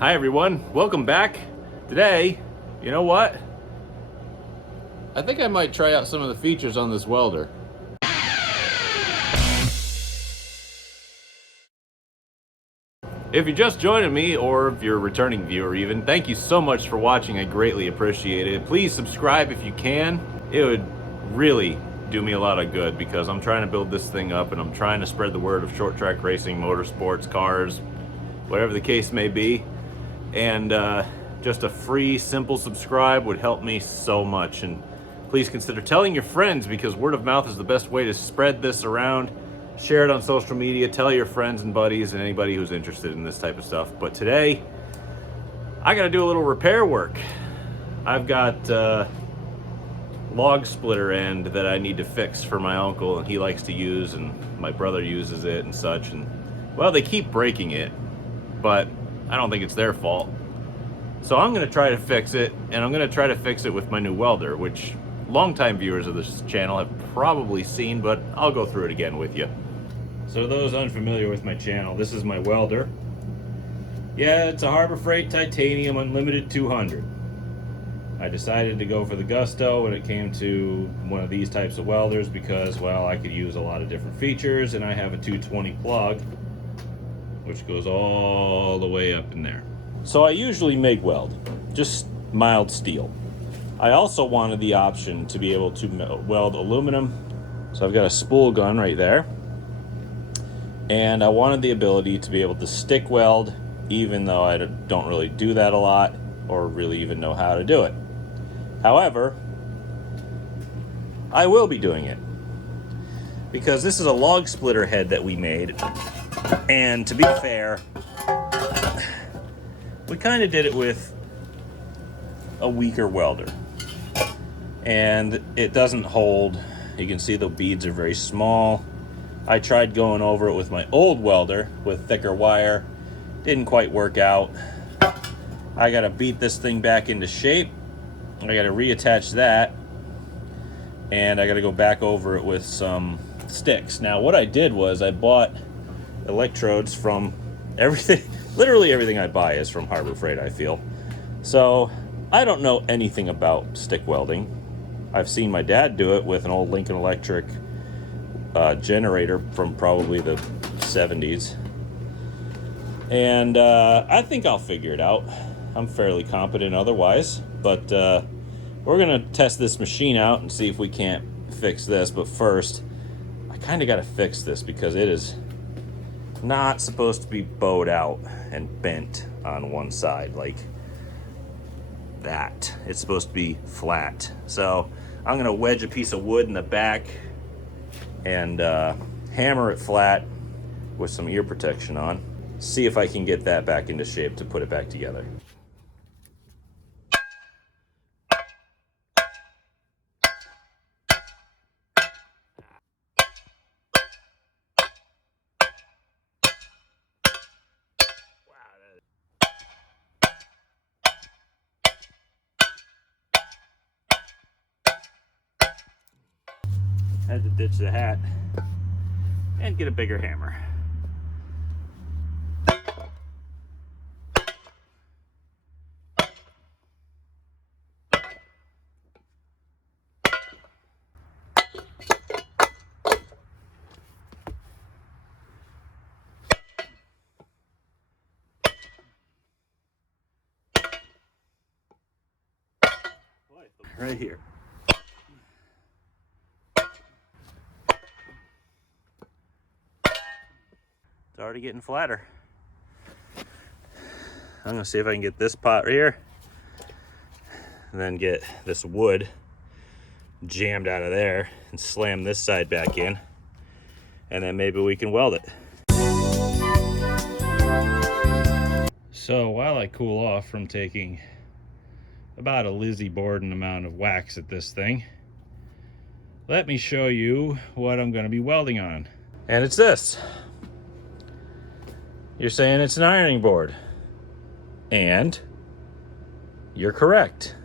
Hi everyone, welcome back. Today, you know what? I think I might try out some of the features on this welder. If you're just joining me, or if you're a returning viewer even, thank you so much for watching. I greatly appreciate it. Please subscribe if you can. It would really do me a lot of good because I'm trying to build this thing up and I'm trying to spread the word of short track racing, motorsports, cars, whatever the case may be. And just a free, simple subscribe would help me so much. And please consider telling your friends, because word of mouth is the best way to spread this around. Share it on social media, tell your friends and buddies and anybody who's interested in this type of stuff. But today, I gotta do a little repair work. I've got log splitter end that I need to fix for my uncle, and he likes to use, and my brother uses it and such. And well, they keep breaking it, but I don't think it's their fault. So I'm gonna try to fix it, and I'm gonna try to fix it with my new welder, which longtime viewers of this channel have probably seen, but I'll go through it again with you. So those unfamiliar with my channel, this is my welder. Yeah, it's a Harbor Freight Titanium Unlimited 200. I decided to go for the Gusto when it came to one of these types of welders because, well, I could use a lot of different features, and I have a 220 plug, which goes all the way up in there. So I usually MIG weld, just mild steel. I also wanted the option to be able to weld aluminum. So I've got a spool gun right there. And I wanted the ability to be able to stick weld, even though I don't really do that a lot or really even know how to do it. However, I will be doing it because this is a log splitter head that we made. And to be fair, we kind of did it with a weaker welder. And it doesn't hold. You can see the beads are very small. I tried going over it with my old welder with thicker wire. Didn't quite work out. I gotta beat this thing back into shape. I gotta reattach that. And I gotta go back over it with some sticks. Now what I did was I bought electrodes from everything. Literally everything I buy is from Harbor Freight, I feel. So I don't know anything about stick welding. I've seen my dad do it with an old Lincoln Electric generator from probably the 70s. And I think I'll figure it out. I'm fairly competent otherwise. But we're gonna test this machine out and see if we can't fix this. But first, I kind of gotta fix this because it is not supposed to be bowed out and bent on one side like that. It's supposed to be flat. So I'm gonna wedge a piece of wood in the back and hammer it flat with some ear protection on. See if I can get that back into shape to put it back together. Had to ditch the hat and get a bigger hammer. Right here. It's already getting flatter. I'm gonna see if I can get this pot right here and then get this wood jammed out of there and slam this side back in, and then maybe we can weld it. So while I cool off from taking about a Lizzie Borden amount of wax at this thing, let me show you what I'm going to be welding on. And it's this. You're saying it's an ironing board. And you're correct.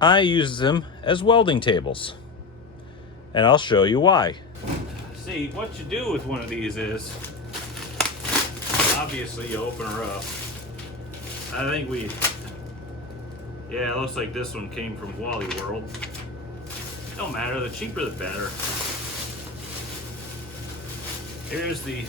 I use them as welding tables. And I'll show you why. See, what you do with one of these is, obviously you open her up. I think yeah, it looks like this one came from Wally World. Don't matter, the cheaper the better. Here's the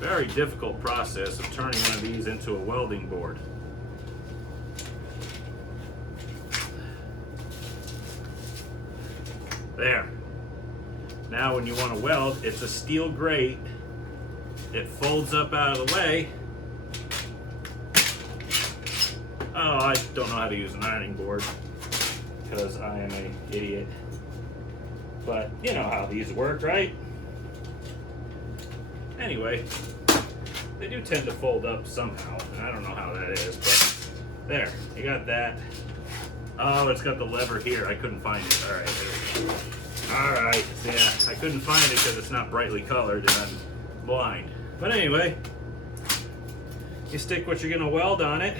very difficult process of turning one of these into a welding board. There. Now when you want to weld, it's a steel grate. It folds up out of the way. Oh, I don't know how to use an ironing board because I am an idiot. But you know how these work, right? Anyway, they do tend to fold up somehow, and I don't know how that is, but there, you got that. Oh, it's got the lever here. I couldn't find it. All right, there we go. All right, yeah, I couldn't find it because it's not brightly colored and I'm blind. But anyway, you stick what you're gonna weld on it.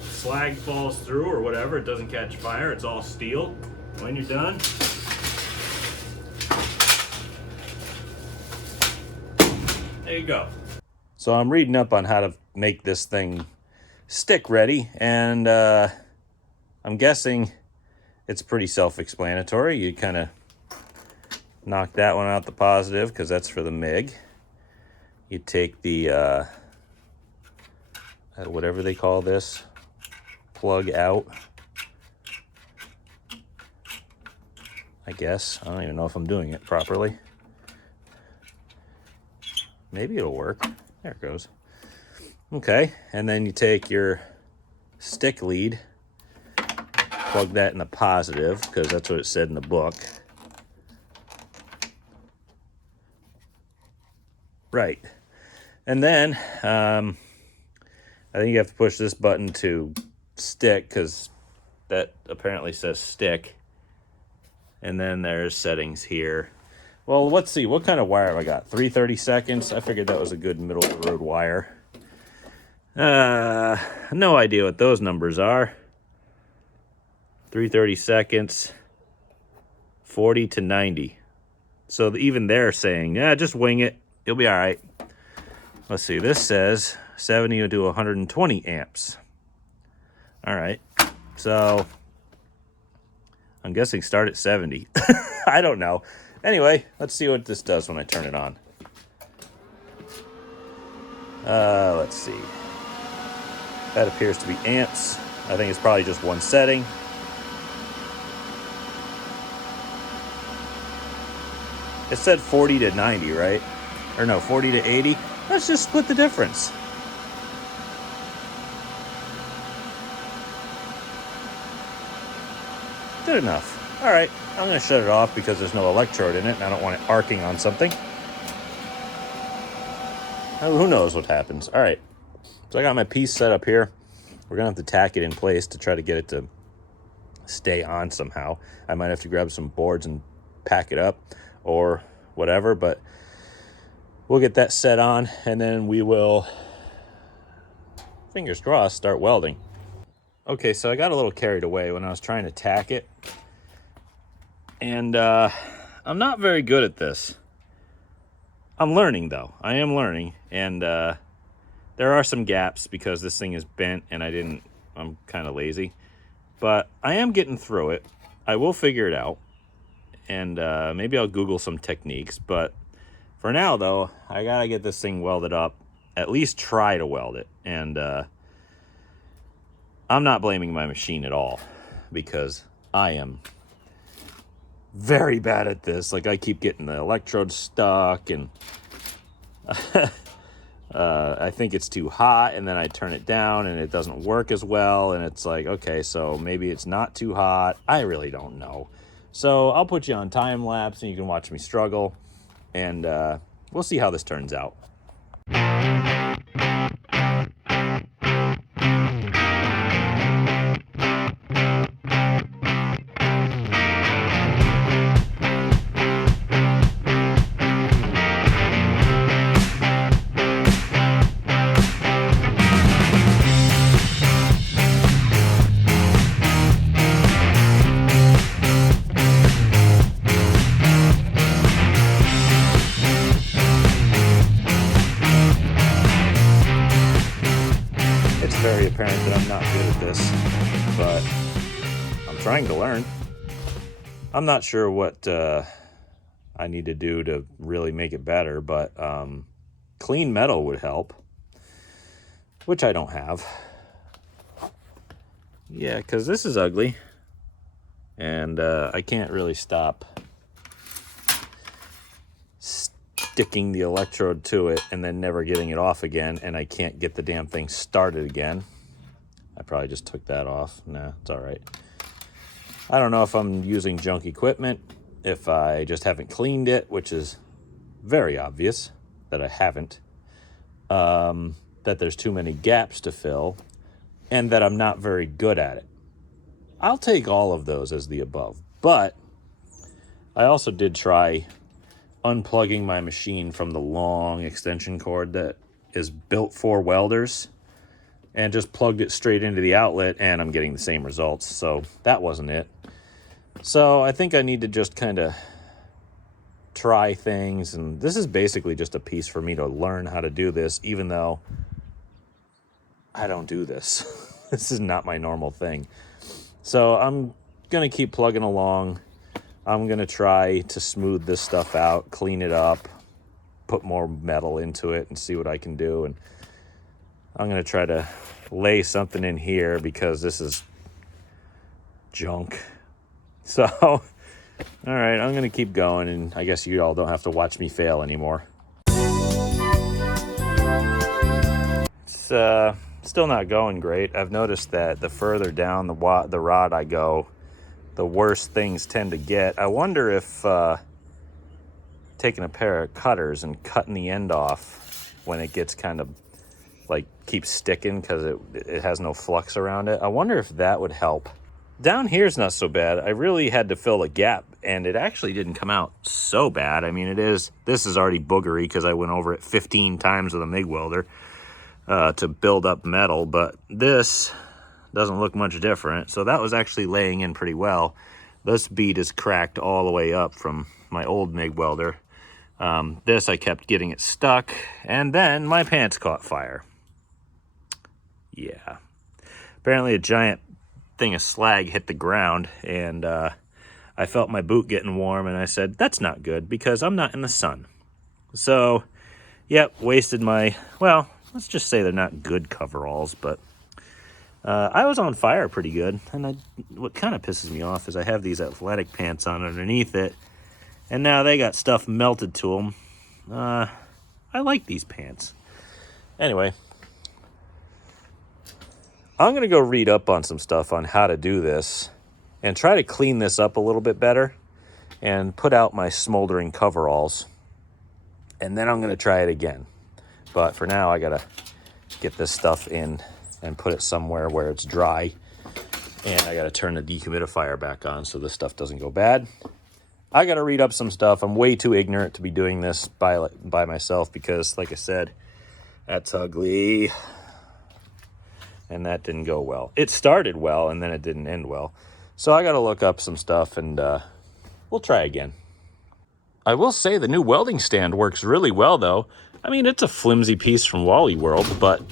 Slag falls through or whatever, it doesn't catch fire. It's all steel. When you're done, there you go. So I'm reading up on how to make this thing stick ready, and I'm guessing it's pretty self-explanatory. You kind of knock that one out the positive because that's for the MIG. You take the whatever they call this, plug out, I guess. I don't even know if I'm doing it properly. Maybe it'll work. There it goes. Okay, and then you take your stick lead, plug that in the positive because that's what it said in the book. Right. And then I think you have to push this button to stick because that apparently says stick. And then there's settings here. Well, let's see. What kind of wire have I got? 3/32. I figured that was a good middle of the road wire. No idea what those numbers are. 3/32, 40 to 90. So even they're saying, yeah, just wing it. You'll be all right. Let's see. This says 70 to 120 amps. All right. So I'm guessing start at 70. I don't know. Anyway, let's see what this does when I turn it on. Let's see. That appears to be amps. I think it's probably just one setting. It said 40 to 90, right? Or no, 40 to 80. Let's just split the difference. Good enough. All right, I'm going to shut it off because there's no electrode in it and I don't want it arcing on something. Who knows what happens. All right, so I got my piece set up here. We're going to have to tack it in place to try to get it to stay on somehow. I might have to grab some boards and pack it up or whatever, but we'll get that set on and then we will, fingers crossed, start welding. Okay, so I got a little carried away when I was trying to tack it. And I'm not very good at this. I'm learning, though. I am learning. And there are some gaps because this thing is bent and I'm kind of lazy. But I am getting through it. I will figure it out. And maybe I'll Google some techniques. But for now, though, I got to get this thing welded up. At least try to weld it. And I'm not blaming my machine at all because I am very bad at this. Like, I keep getting the electrodes stuck and I think it's too hot and then I turn it down and it doesn't work as well. And it's like, okay, so maybe it's not too hot. I really don't know. So I'll put you on time lapse and you can watch me struggle and we'll see how this turns out. it's very apparent that I'm not good at this, but I'm trying to learn. I'm not sure what I need to do to really make it better, but clean metal would help, which I don't have. Yeah, because this is ugly, and I can't really stop sticking the electrode to it and then never getting it off again, and I can't get the damn thing started again. I probably just took that off. Nah, it's all right. I don't know if I'm using junk equipment, if I just haven't cleaned it, which is very obvious that I haven't, that there's too many gaps to fill, and that I'm not very good at it. I'll take all of those as the above, but I also did try unplugging my machine from the long extension cord that is built for welders and just plugged it straight into the outlet, and I'm getting the same results, so that wasn't it. So I think I need to just kind of try things, and this is basically just a piece for me to learn how to do this, even though I don't do this. This is not my normal thing. So I'm going to keep plugging along. I'm going to try to smooth this stuff out, clean it up, put more metal into it, and see what I can do. And I'm going to try to lay something in here because this is junk. So, all right, I'm going to keep going, and I guess you all don't have to watch me fail anymore. It's still not going great. I've noticed that the further down the rod I go, the worse things tend to get. I wonder if taking a pair of cutters and cutting the end off when it gets kind of like keeps sticking because it has no flux around it. I wonder if that would help. Down here's not so bad. I really had to fill a gap, and it actually didn't come out so bad. I mean, this is already boogery because I went over it 15 times with a MIG welder to build up metal, but this doesn't look much different. So that was actually laying in pretty well. This bead is cracked all the way up from my old MIG welder. This, I kept getting it stuck, and then my pants caught fire. Yeah. Apparently a giant thing of slag hit the ground, and I felt my boot getting warm, and I said, that's not good because I'm not in the sun. So, yep, wasted my, well, let's just say they're not good coveralls, but I was on fire pretty good. And what kind of pisses me off is I have these athletic pants on underneath it, and now they got stuff melted to them. I like these pants. Anyway, I'm going to go read up on some stuff on how to do this and try to clean this up a little bit better and put out my smoldering coveralls. And then I'm going to try it again. But for now, I got to get this stuff in and put it somewhere where it's dry. And I got to turn the dehumidifier back on so this stuff doesn't go bad. I got to read up some stuff. I'm way too ignorant to be doing this by myself because, like I said, that's ugly. And that didn't go well. It started well, and then it didn't end well. So I got to look up some stuff, and we'll try again. I will say the new welding stand works really well, though. I mean, it's a flimsy piece from Wally World, but...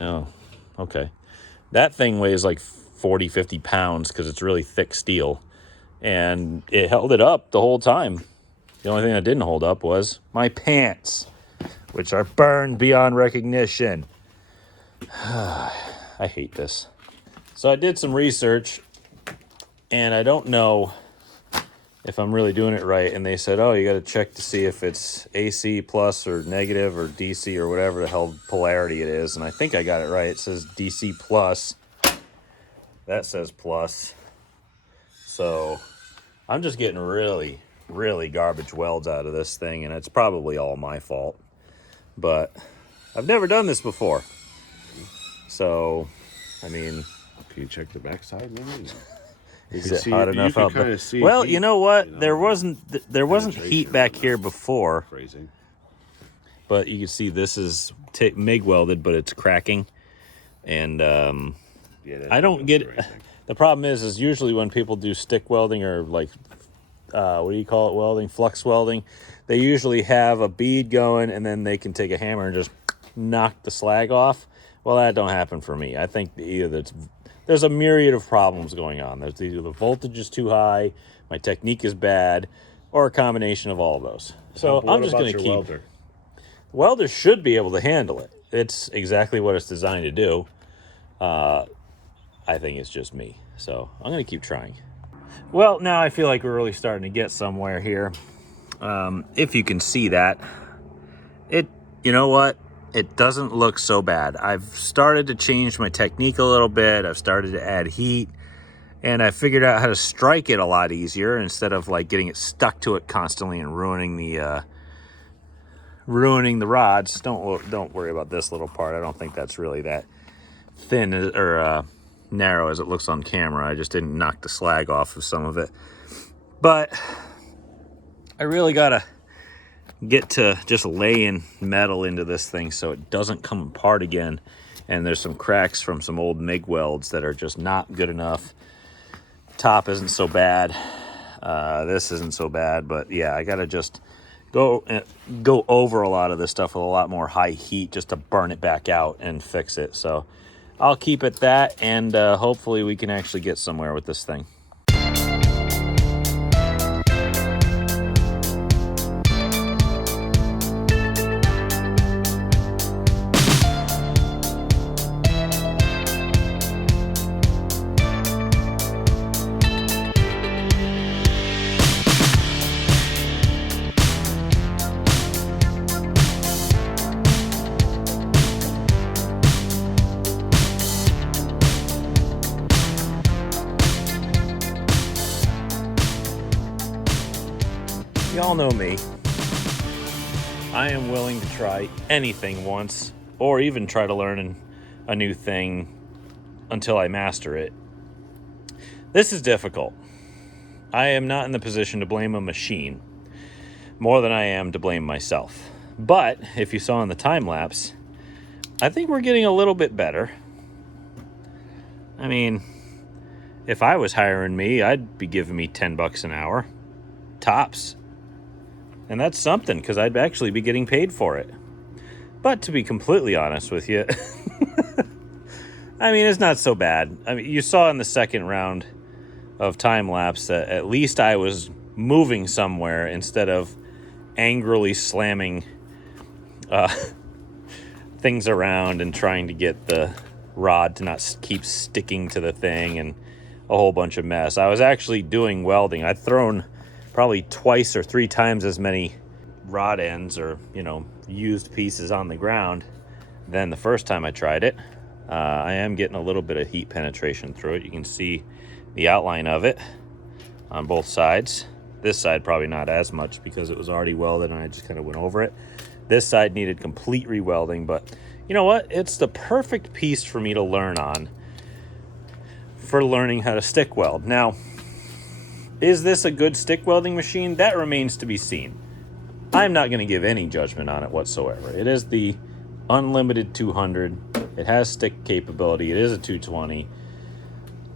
Oh, okay. That thing weighs like 40, 50 pounds because it's really thick steel. And it held it up the whole time. The only thing that didn't hold up was my pants, which are burned beyond recognition. I hate this. So I did some research, and I don't know if I'm really doing it right. And they said, oh, you got to check to see if it's AC plus or negative or DC or whatever the hell polarity it is. And I think I got it right. It says DC plus. That says plus. So I'm just getting really, really garbage welds out of this thing, and it's probably all my fault. But I've never done this before. So, I mean... Can you check the backside, maybe? Is it hot enough out there? Well, you know what? There wasn't heat back here before. Phrasing. But you can see this is MIG welded, but it's cracking. And I don't get it. The problem is usually when people do stick welding or like, what do you call it, welding, flux welding, they usually have a bead going and then they can take a hammer and just knock the slag off. Well, that don't happen for me. I think either there's a myriad of problems going on. There's either the voltage is too high, my technique is bad, or a combination of all of those. So I'm just going to keep. Welder? Welder should be able to handle it. It's exactly what it's designed to do. I think it's just me. So I'm going to keep trying. Well, now I feel like we're really starting to get somewhere here. If you can see that, you know what? It doesn't look so bad. I've started to change my technique a little bit. I've started to add heat, and I figured out how to strike it a lot easier instead of like getting it stuck to it constantly and ruining the rods. Don't worry about this little part. I don't think that's really that thin or narrow as it looks on camera. I just didn't knock the slag off of some of it. But I really gotta get to just laying metal into this thing so it doesn't come apart again. And there's some cracks from some old MIG welds that are just not good enough. Top isn't so bad. This isn't so bad, but yeah, I gotta just go over a lot of this stuff with a lot more high heat just to burn it back out and fix it. So I'll keep it that, and hopefully we can actually get somewhere with this thing. Y'all know me. I am willing to try anything once, or even try to learn a new thing until I master it. This is difficult. I am not in the position to blame a machine more than I am to blame myself. But if you saw in the time lapse, I think we're getting a little bit better. I mean, if I was hiring me, I'd be giving me $10 an hour, tops. And that's something, because I'd actually be getting paid for it. But to be completely honest with you, I mean, it's not so bad. I mean, you saw in the second round of time lapse that at least I was moving somewhere instead of angrily slamming things around and trying to get the rod to not keep sticking to the thing and a whole bunch of mess. I was actually doing welding. I'd thrown probably twice or three times as many rod ends or, used pieces on the ground than the first time I tried it. I am getting a little bit of heat penetration through it. You can see the outline of it on both sides. This side probably not as much because it was already welded and I just kind of went over it. This side needed complete rewelding, but you know what? It's the perfect piece for me to learn on for learning how to stick weld. Now, is this a good stick welding machine? That remains to be seen. I'm not going to give any judgment on it whatsoever. It is the unlimited 200. It has stick capability. It is a 220.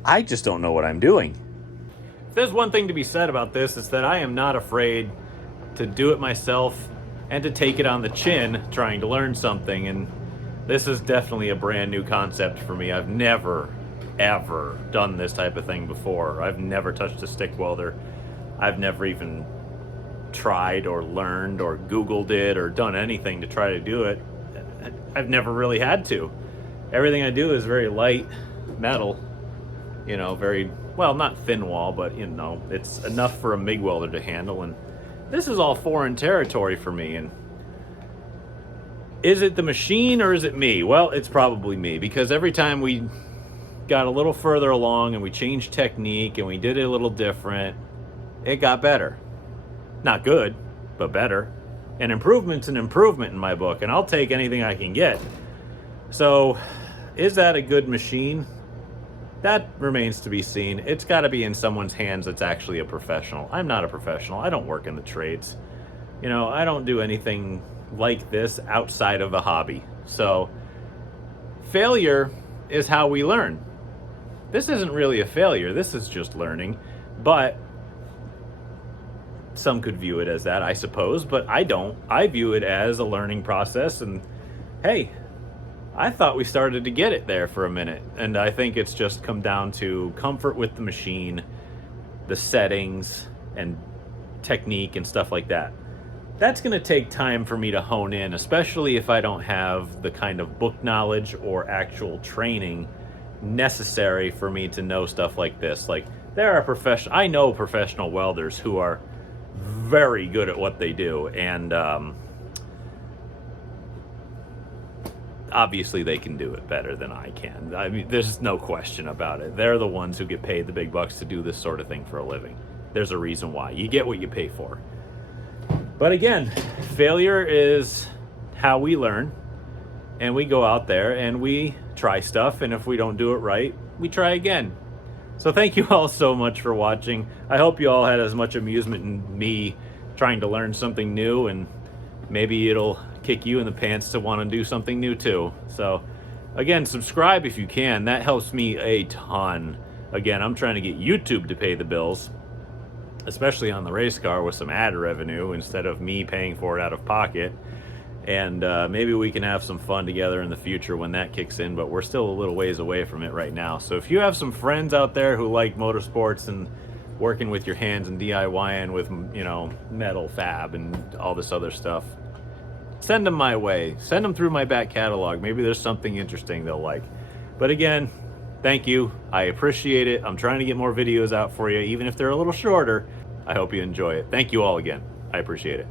I just don't know what I'm doing. If there's one thing to be said about this, it's that I am not afraid to do it myself and to take it on the chin trying to learn something. And this is definitely a brand new concept for me. I've never ever done this type of thing before. I've never touched a stick welder. I've never even tried or learned or Googled it or done anything to try to do it. I've never really had to. Everything I do is very light metal, very, well, not thin wall, but it's enough for a MIG welder to handle. And this is all foreign territory for me. And is it the machine or is it me? Well, it's probably me, because every time we got a little further along and we changed technique and we did it a little different, it got better. Not good, but better. And improvement's an improvement in my book, and I'll take anything I can get. So, is that a good machine? That remains to be seen. It's got to be in someone's hands that's actually a professional. I'm not a professional. I don't work in the trades. I don't do anything like this outside of a hobby. So, failure is how we learn. This isn't really a failure. This is just learning. But some could view it as that, I suppose, but I don't. I view it as a learning process, and hey, I thought we started to get it there for a minute, and I think it's just come down to comfort with the machine, the settings, and technique and stuff like that. That's going to take time for me to hone in, especially if I don't have the kind of book knowledge or actual training necessary for me to know stuff like this. Like, there are I know professional welders who are very good at what they do, and obviously they can do it better than I can. I mean, there's no question about it. They're the ones who get paid the big bucks to do this sort of thing for a living. There's a reason why. You get what you pay for. But again, failure is how we learn, and we go out there and we try stuff, and if we don't do it right, we try again. So thank you all so much for watching. I hope you all had as much amusement in me trying to learn something new, and maybe it'll kick you in the pants to want to do something new too. So again, subscribe if you can. That helps me a ton. Again, I'm trying to get YouTube to pay the bills, especially on the race car, with some ad revenue instead of me paying for it out of pocket. And maybe we can have some fun together in the future when that kicks in, but we're still a little ways away from it right now. So if you have some friends out there who like motorsports and working with your hands and DIYing with, you know, metal fab and all this other stuff, send them my way. Send them through my back catalog. Maybe there's something interesting they'll like. But again, thank you. I appreciate it. I'm trying to get more videos out for you, even if they're a little shorter. I hope you enjoy it. Thank you all again. I appreciate it.